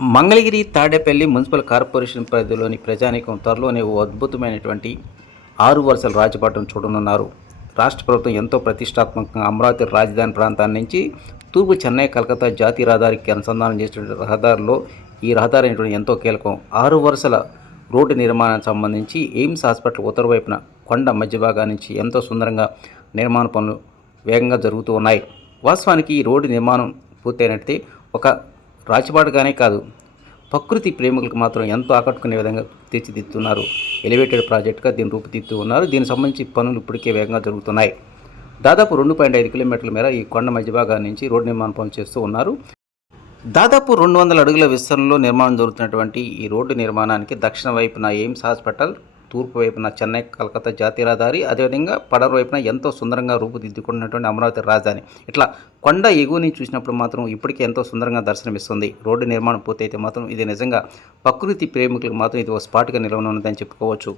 Mangalagiri Tadepalli municipal corporation పరిధిలోని ప్రజానీకం త్వరలోనే ఓ అద్భుతమైనటువంటి ఆరు వరుసల రాజపాటను చూడనున్నారు. రాష్ట్ర ప్రభుత్వం ఎంతో ప్రతిష్టాత్మకంగా అమరావతి రాజధాని ప్రాంతాన్ని నుంచి తూర్పు చెన్నై కలకత్తా జాతీయ రహదారికి అనుసంధానం చేసినటువంటి రహదారిలో ఈ రహదారి అనేటువంటి ఎంతో కీలకం. ఆరు వరుసల రోడ్డు నిర్మాణానికి సంబంధించి ఎయిమ్స్ హాస్పిటల్ ఉత్తర వైపున కొండ మధ్య భాగా నుంచి ఎంతో సుందరంగా నిర్మాణ పనులు వేగంగా జరుగుతూ ఉన్నాయి. వాస్తవానికి ఈ రోడ్డు నిర్మాణం పూర్తయినట్టే ఒక రాచిపాటుగానే కాదు ప్రకృతి ప్రేమికులకు మాత్రం ఎంతో ఆకట్టుకునే విధంగా తీర్చిదిద్దుతున్నారు. ఎలివేటెడ్ ప్రాజెక్టుగా దీన్ని రూపుదిద్దుతూ ఉన్నారు. దీనికి సంబంధించి పనులు ఇప్పటికే వేగంగా జరుగుతున్నాయి. దాదాపు రెండు పాయింట్ ఐదు కిలోమీటర్ల మేర ఈ కొండ మధ్య భాగాన్ని నుంచి రోడ్డు నిర్మాణ పనులు చేస్తూ ఉన్నారు. దాదాపు రెండు వందల అడుగుల విస్తరణలో నిర్మాణం జరుగుతున్నటువంటి ఈ రోడ్డు నిర్మాణానికి దక్షిణ వైపున ఎయిమ్స్ హాస్పిటల్ తూర్పు వైపున చెన్నై కలకత్తా జాతీయ రహదారి అదేవిధంగా పడవ వైపున ఎంతో సుందరంగా రూపుదిద్దుకున్నటువంటి అమరావతి రాజధాని. ఇట్లా కొండ ఎగువని చూసినప్పుడు మాత్రం ఇప్పటికే ఎంతో సుందరంగా దర్శనమిస్తుంది. రోడ్డు నిర్మాణం పూర్తయితే మాత్రం ఇది నిజంగా ప్రకృతి ప్రేమికులకు మాత్రం ఇది ఒక స్పాట్గా నిలవనున్నదని చెప్పుకోవచ్చు.